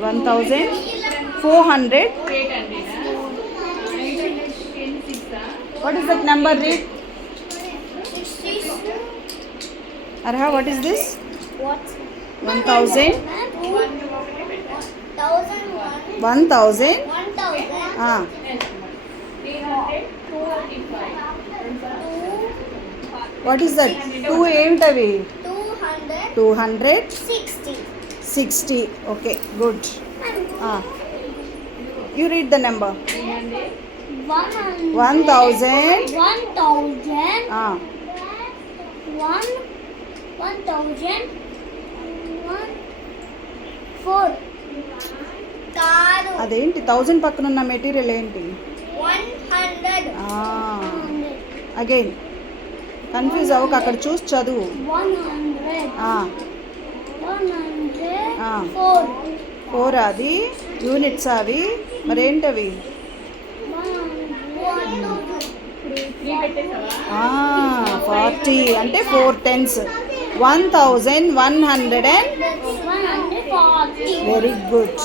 1400. What is that number? Read. Arha, what is this? What? 1000. 1001. 1000. 1000. Ah. 245. What is that? 2 ఏమిటవి? 200. 260. Okay, good. Ah. You read the number. 1000. 1000. 1000. Ah. 1000. 4. Car. అదేంటి 1000 పక్కన ఉన్న material ఏంటి? 100. Again confuse అవ్వక అక్కడ చూసి చదువు. 100. 4 అది యూనిట్స్ అవి మరేంటవి? 40 అంటే 4 10s. 1140.140. Very good.